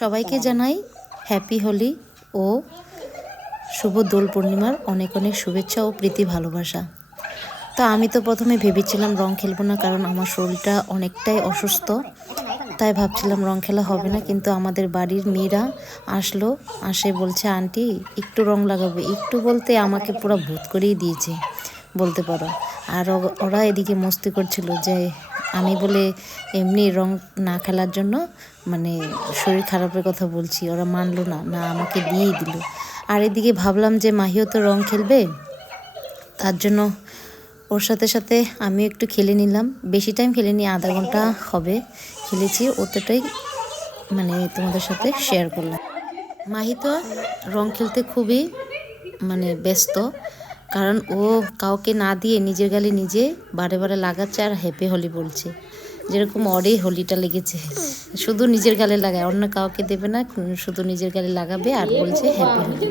সবাইকে জানাই হ্যাপি হোলি ও শুভ দোল পূর্ণিমার অনেক অনেক শুভেচ্ছা ও প্রীতি ভালোবাসা। তো আমি তো প্রথমে ভেবেছিলাম রং খেলবো না, কারণ আমার শরীরটা অনেকটাই অসুস্থ, তাই ভাবছিলাম রং খেলা হবে না। কিন্তু আমাদের বাড়ির মেয়েরা আসে বলছে, আন্টি একটু রং লাগাবে, একটু বলতে আমাকে পুরো ভূত করেই দিয়েছে বলতে পারো। আর ওরা এদিকে মস্তি করছিল যে আমি বলে এমনি রং না খেলার জন্য মানে শরীর খারাপের কথা বলছি। ওরা মানলো না, আমাকে দিয়েই দিল। আর এদিকে ভাবলাম যে মাহিও তো রং খেলবে, তার জন্য ওর সাথে সাথে আমিও একটু খেলে নিলাম। বেশি টাইম খেলিনি, আধা ঘন্টা হবে খেলেছি, অতটাই মানে তোমাদের সাথে শেয়ার করলাম। মাহি তো রং খেলতে খুবই মানে ব্যস্ত, কারণ ও কাউকে না দিয়ে নিজের গালে নিজে বারে বারে লাগাচ্ছে আর হ্যাপি হোলি বলছে। যেরকম ওরই হোলিটা লেগেছে, শুধু নিজের গালে লাগায়, অন্য কাউকে দেবে না, শুধু নিজের গালে লাগাবে আর বলছে হ্যাপি হোলি।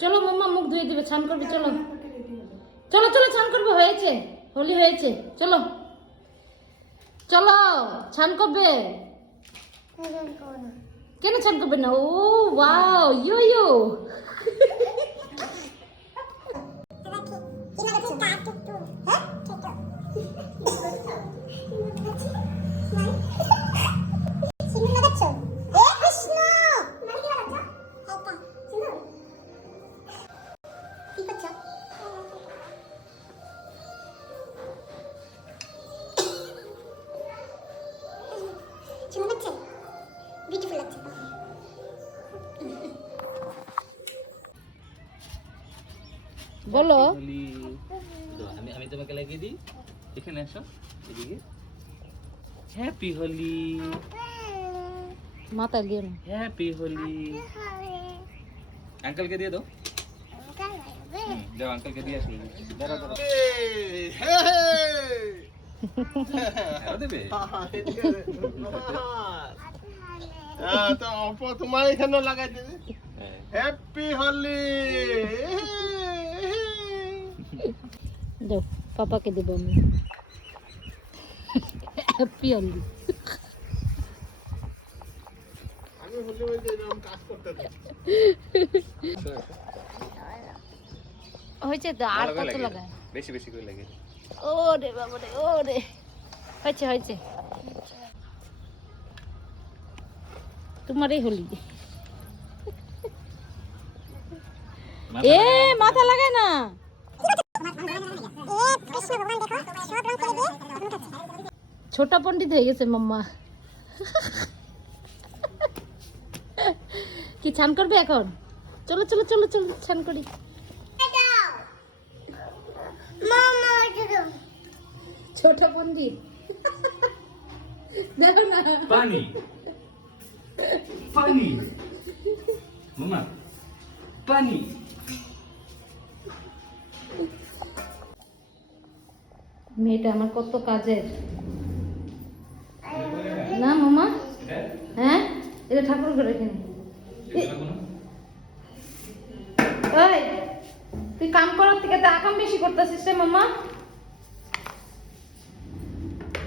চলো মাম্মা মুখ ধুয়ে দিবে, স্নান করবে, চলো চলো চলো স্নান করবে, হয়েছে হোলি হয়েছে, চলো চলো স্নান করবে। কেন স্নান করবে না? ও ওয়াও, ইয়ো ইয়ো বলো। আমি তোমাকে লাগিয়ে দিই, এখানে আসো এদিকে। হ্যাপি হোলি, মাথায় দিয়ে না। হ্যাপি হোলি। আঙ্কেলকে দিয়ে দাও। যাও আঙ্কেলকে দিয়ে আসো। দাঁড়া দাঁড়া। আরো দেবে? তো অপো তোমার এখানে লাগাই দেবে। হ্যাপি হোলি। দাও, পাপাকে দেবো আমি। হ্যাপি হোলি। আমি হোলি বলতে এরকম কাজ করতে থাকি। হয়েছে তো, আর কত লাগায়? বেশি বেশি করে লাগে। ও রে বাবা রে, ও রে, হয়েছে হয়েছে, তোমারই হোলি। এ মাথা লাগায় না। ছোটা পণ্ডিত হয়ে গেছে মাম্মা। কি স্নান করবে এখন? চলো চলো চলো চলো স্নান করি। ছোট পণ্ডিত দেখো না। পানি পানি মামা, পানি। মেয়েটা আমার কত কাজের না মামা। হ্যাঁ, এটা ঠাকুর ঘরে কিনে। ওই তুই কাম করার থেকে তো আকাম বেশি করতেছিস রে মামা।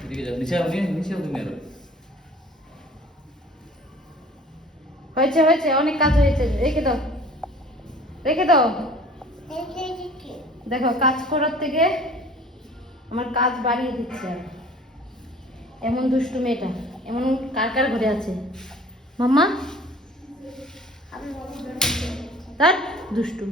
এদিকে যাও, নিচে আও, নিচে আও তুমি। আরো হয়েছে হয়েছে, অনেক কাজ হয়েছে, রেখে দাও রেখে দাও। দেখো কাজ করার থেকে আমার কাজ বাড়িয়ে দিচ্ছে। আর এমন দুষ্টু মেয়েটা, এমন কার কার ঘরে আছে মাম্মা? তার দুষ্টু।